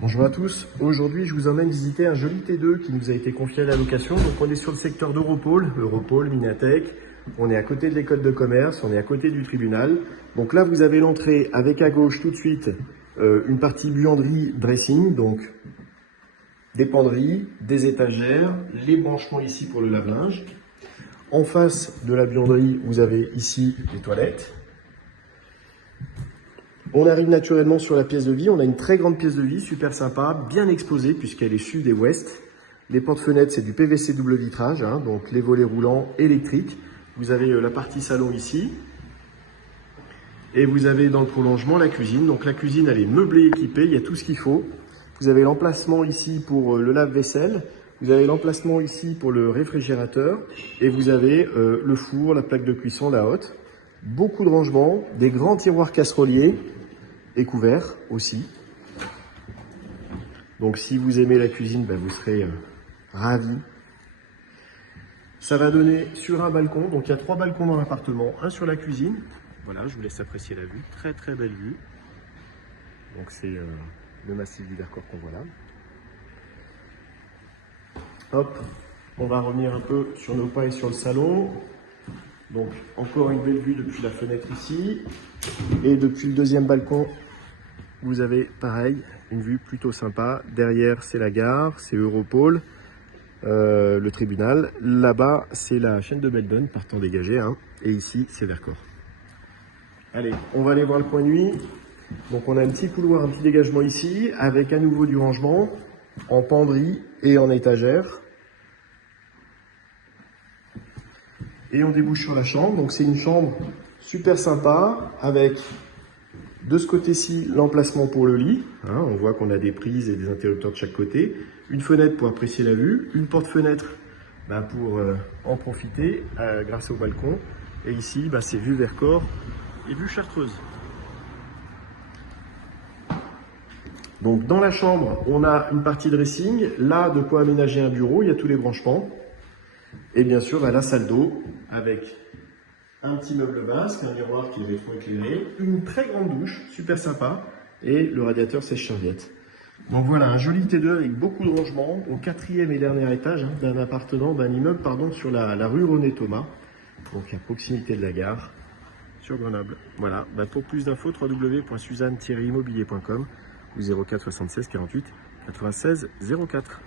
Bonjour à tous, aujourd'hui je vous emmène visiter un joli T2 qui nous a été confié à la location. Donc on est sur le secteur d'Europol, Minatek, on est à côté de l'école de commerce, on est à côté du tribunal. Donc là vous avez l'entrée avec à gauche tout de suite une partie buanderie dressing, donc des penderies, des étagères, les branchements ici pour le lave-linge. En face de la buanderie vous avez ici les toilettes. On arrive naturellement sur la pièce de vie. On a une très grande pièce de vie, super sympa, bien exposée puisqu'elle est sud et ouest. Les portes-fenêtres, c'est du PVC double vitrage, donc les volets roulants électriques. Vous avez la partie salon ici. Et vous avez dans le prolongement la cuisine. Donc la cuisine, elle est meublée, équipée, il y a tout ce qu'il faut. Vous avez l'emplacement ici pour le lave-vaisselle. Vous avez l'emplacement ici pour le réfrigérateur. Et vous avez le four, la plaque de cuisson, la hotte. Beaucoup de rangements, des grands tiroirs casseroliers et couverts aussi. Donc si vous aimez la cuisine, vous serez ravis. Ça va donner sur un balcon, donc il y a 3 balcons dans l'appartement, un sur la cuisine. Voilà, je vous laisse apprécier la vue, très très belle vue. Donc c'est le massif du Vercors qu'on voit là. Hop, on va revenir un peu sur nos pas et sur le salon. Donc encore une belle vue depuis la fenêtre ici. Et depuis le deuxième balcon, vous avez pareil, une vue plutôt sympa. Derrière c'est la gare, c'est Europol, le tribunal. Là-bas c'est la chaîne de Beldon, partant dégagé. Et ici c'est Vercors. Allez, on va aller voir le coin nuit. Donc on a un petit couloir, un petit dégagement ici, avec à nouveau du rangement, en penderie et en étagère. Et on débouche sur la chambre. Donc c'est une chambre super sympa, avec de ce côté-ci l'emplacement pour le lit. On voit qu'on a des prises et des interrupteurs de chaque côté. Une fenêtre pour apprécier la vue. Une porte-fenêtre pour en profiter grâce au balcon. Et ici, c'est vue Vercors et vue Chartreuse. Donc dans la chambre, on a une partie dressing. Là, de quoi aménager un bureau. Il y a tous les branchements. Et bien sûr, la salle d'eau avec un petit meuble basque, un miroir qui est rétro-éclairé, une très grande douche, super sympa, et le radiateur sèche-serviette. Donc voilà, un joli T2 avec beaucoup de rangements au 4e et dernier étage d'un immeuble sur la rue René Thomas, donc à proximité de la gare, sur Grenoble. Voilà, pour plus d'infos, www.suzanne-immobilier.com ou 04 76 48 96 04.